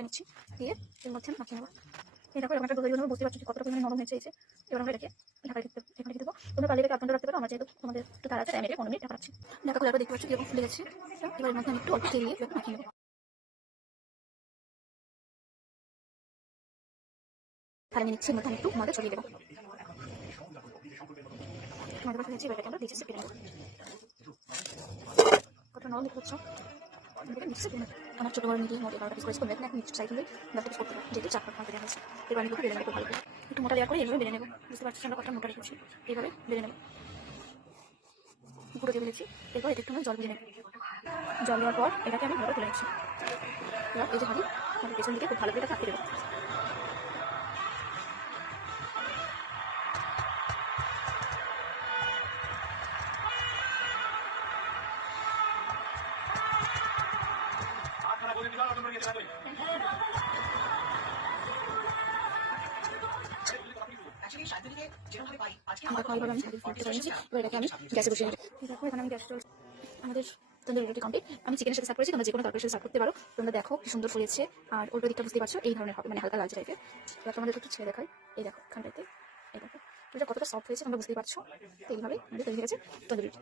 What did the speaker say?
করে নিচ্ছি, দিয়ে এর মধ্যে মাখিয়ে নেবো। এই দেখো এরকম একটা ডো তৈরি করে বুঝতে পারছো যে কতটা পরিমাণে নরম হয়েছে। এবার আমরা এটাকে ঢাকা রেখে দেবো। তোমরা পারলে এটাকে 8 ঘন্টা রাখতে পারো, আমার যেহেতু তোমাদের একটু তাড়া আছে তাই আমি এটাকে 15 মিনিট ঢাকা রাখছি। ঢাকা খোলার পর দেখতে পাচ্ছি কিরকম ফুলে গেছে। এবার এর মধ্যে আমি একটু অল্প তেল দিয়ে এটাকে মাখিয়ে নেবো। তাহলে নিয়ে নিচ্ছি, এর মধ্যে আমি একটু ময়দা ছড়িয়ে দেবো। ময়দা মাখা হয়েছে, এবার এটাকে আমরা ডিসে পেরে নেবো। কতটা নরম দেখতে পাচ্ছ, আমার ছোটো বড় মিডিয়াম মোট 11টা পিস করেছি। তোমরা এখানে নিচু সাইজ হলে 10টা পিস করতে পারো, যেহেতু 4 ভাগ বেড়ে হয়েছে। এবার আমি একটু বেড়ে নেবো, ভালো করে একটু মোটা লেয়ার করে এইভাবে বেড়ে নেবো। বুঝতে পারছি আমরা কতটা মোটা রেখেছি, এইভাবে বেড়ে নেবো। পুরো দিয়ে বেড়েছি। এরপর এটা একটু জল দিয়ে নেবো। জল দেওয়ার পর এটাকে আমি ভালো তুলে নিচ্ছি। এবার এই যে হাঁড়ি পেছন দিকে খুব ভালো করে এটা কাটিয়ে দেবো। এটাকে আমি গ্যাসে বসিয়ে নেবো। দেখো এখানে আমি গ্যাস চলছে, আমাদের তন্দুরি রুটি কমপ্লিট। আমি চিকেনের সাথে সার্ভ করেছি, তোমরা যে কোনো তরকারির সাথে সার্ভ করতে পারো। তোমরা দেখো কি সুন্দর ফুলেছে, আর উল্টো দিকটা বুঝতে পারছো এই ধরনের হবে, মানে হালকা লালচে টাইপের। এবার তোমাদের একটু ছেড়ে দেখাই, এই দেখো এখানটাতে, এই দেখো এটা কতটা সফট হয়েছে তোমরা বুঝতেই পারছো। এইভাবে আমাদের তৈরি হয়ে গেছে তন্দুরি রুটি।